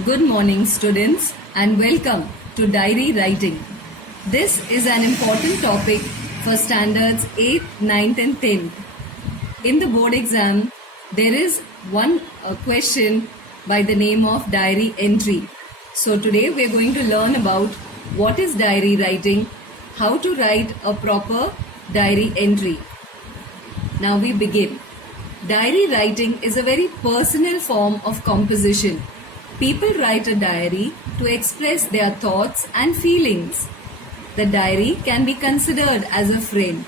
Good morning, students, and welcome to Diary Writing. This is an important topic for standards 8th, 9th, and 10th. In the board exam, there is one question by the name of diary entry. So today we are going to learn about what is diary writing, how to write a proper diary entry. Now we begin. Diary writing is a very personal form of composition. People write a diary to express their thoughts and feelings. The diary can be considered as a friend.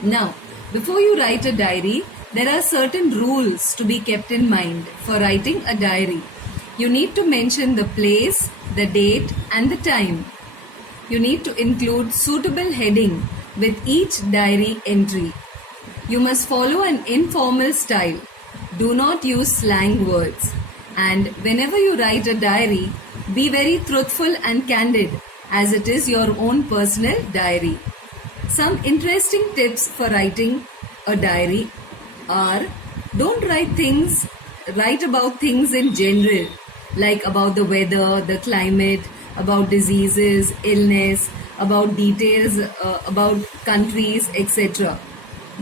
Now, before you write a diary, there are certain rules to be kept in mind for writing a diary. You need to mention the place, the date, and the time. You need to include suitable heading with each diary entry. You must follow an informal style. Do not use slang words. And whenever you write a diary, be very truthful and candid as it is your own personal diary. Some interesting tips for writing a diary are: don't write about things in general, like about the weather, the climate, about diseases, illness, about details, about countries, etc.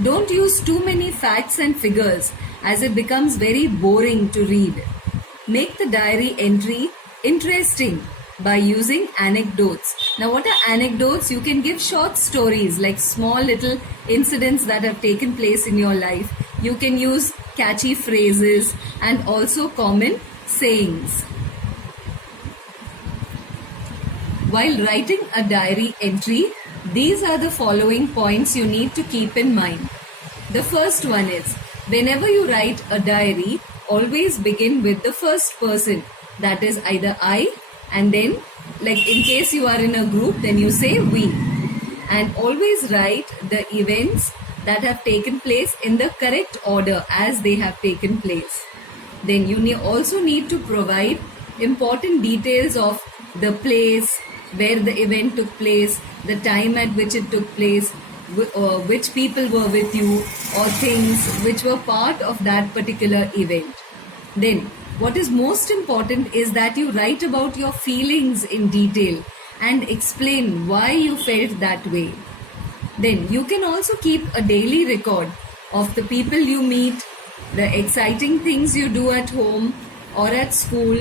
Don't use too many facts and figures as it becomes very boring to read. Make the diary entry interesting by using anecdotes. Now, what are anecdotes? You can give short stories like small little incidents that have taken place in your life. You can use catchy phrases and also common sayings. While writing a diary entry, these are the following points you need to keep in mind. The first one is, whenever you write a diary, always begin with the first person. That is either I, and then, like in case you are in a group, then you say we. And always write the events that have taken place in the correct order as they have taken place. Then you also need to provide important details of the place, where the event took place, the time at which it took place, which people were with you, or things which were part of that particular event. Then, what is most important is that you write about your feelings in detail and explain why you felt that way. Then, you can also keep a daily record of the people you meet, the exciting things you do at home or at school,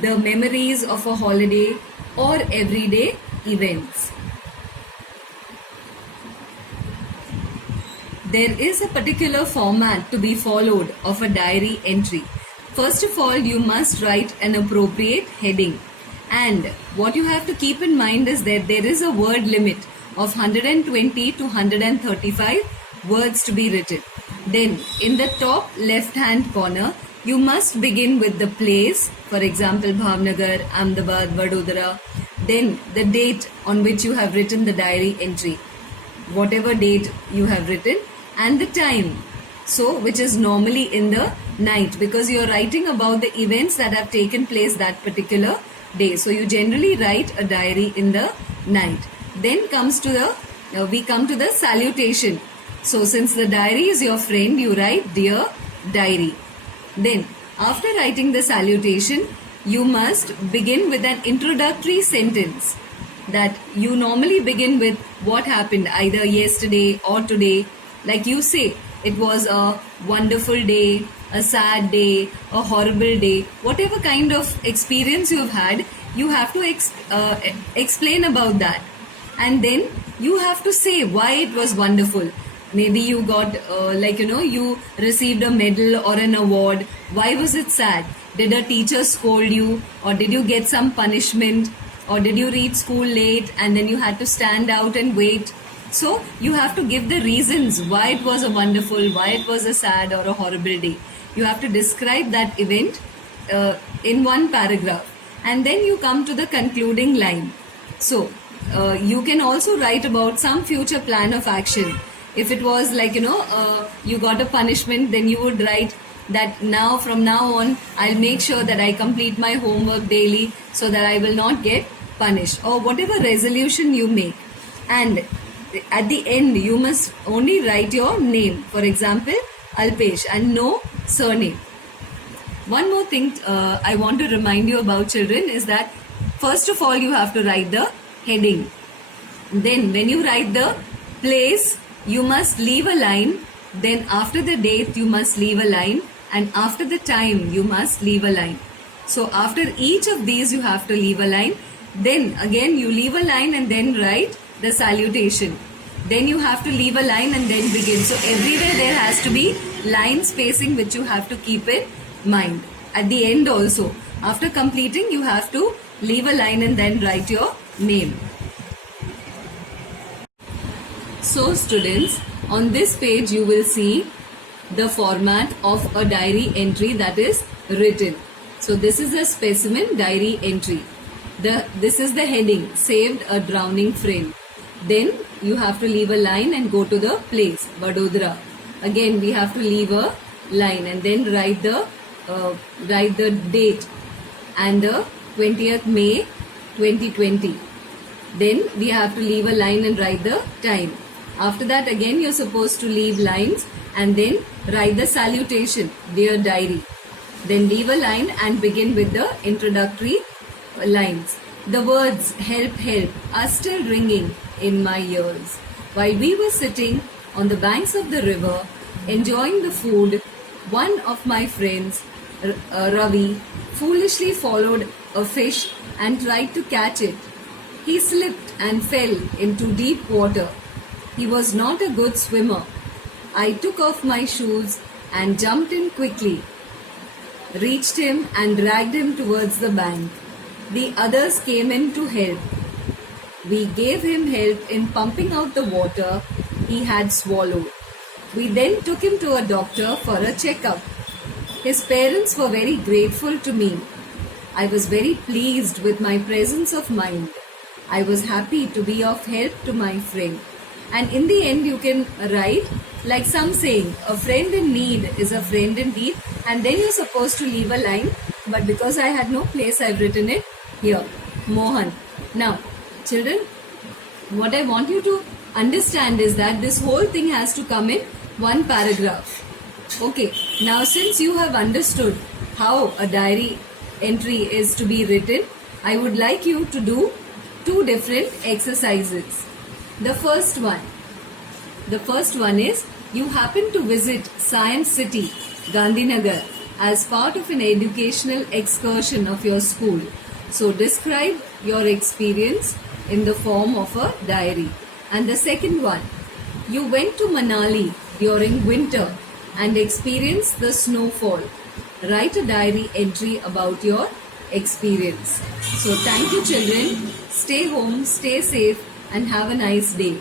the memories of a holiday or everyday events. There is a particular format to be followed of a diary entry. First of all, you must write an appropriate heading. And what you have to keep in mind is that there is a word limit of 120 to 135 words to be written. Then, in the top left-hand corner, you must begin with the place, for example, Bhavnagar, Ahmedabad, Vadodara. Then, the date on which you have written the diary entry, whatever date you have written, and the time, so which is normally in the night, because you are writing about the events that have taken place that particular day. So you generally write a diary in the night. Then we come to the salutation. So since the diary is your friend, you write dear diary. Then after writing the salutation, you must begin with an introductory sentence that you normally begin with what happened either yesterday or today. Like you say, it was a wonderful day, a sad day, a horrible day. Whatever kind of experience you've had, you have to explain about that. And then you have to say why it was wonderful. Maybe you got, you received a medal or an award. Why was it sad? Did a teacher scold you? Or did you get some punishment? Or did you reach school late and then you had to stand out and wait? So you have to give the reasons why it was a wonderful, why it was a sad or a horrible day. You have to describe that event in one paragraph. And then you come to the concluding line. So you can also write about some future plan of action. If it was you got a punishment, then you would write that from now on, I'll make sure that I complete my homework daily so that I will not get punished, or whatever resolution you make. And at the end, you must only write your name. For example, Alpesh, and no surname. One more thing I want to remind you about, children, is that first of all you have to write the heading. Then when you write the place, you must leave a line. Then after the date, you must leave a line. And after the time, you must leave a line. So after each of these, you have to leave a line. Then again, you leave a line and then write the salutation. Then you have to leave a line and then begin. So everywhere there has to be line spacing which you have to keep in mind. At the end also, after completing, you have to leave a line and then write your name. So students, on this page you will see the format of a diary entry that is written. So this is a specimen diary entry. This is the heading, saved a drowning friend. Then you have to leave a line and go to the place, Vadodara. Again we have to leave a line and then write the date and the 20th May 2020. Then we have to leave a line and write the time. After that again you're supposed to leave lines and then write the salutation, dear diary. Then leave a line and begin with the introductory lines. The words help, help are still ringing in my ears. While we were sitting on the banks of the river enjoying the food, one of my friends, Ravi, foolishly followed a fish and tried to catch it. He slipped and fell into deep water. He was not a good swimmer. I took off my shoes and jumped in quickly, reached him and dragged him towards the bank. The others came in to help. We gave him help in pumping out the water he had swallowed. We then took him to a doctor for a checkup. His parents were very grateful to me. I was very pleased with my presence of mind. I was happy to be of help to my friend. And in the end you can write like some saying, a friend in need is a friend indeed, and then you're supposed to leave a line, but because I had no place I've written it here, Mohan. Now children, what I want you to understand is that this whole thing has to come in one paragraph. Okay, now since you have understood how a diary entry is to be written, I would like you to do two different exercises. The first one is you happen to visit Science City, Gandhinagar as part of an educational excursion of your school. So describe your experience in the form of a diary. And the second one, you went to Manali during winter and experienced the snowfall. Write a diary entry about your experience. So thank you children. Stay home, stay safe and have a nice day.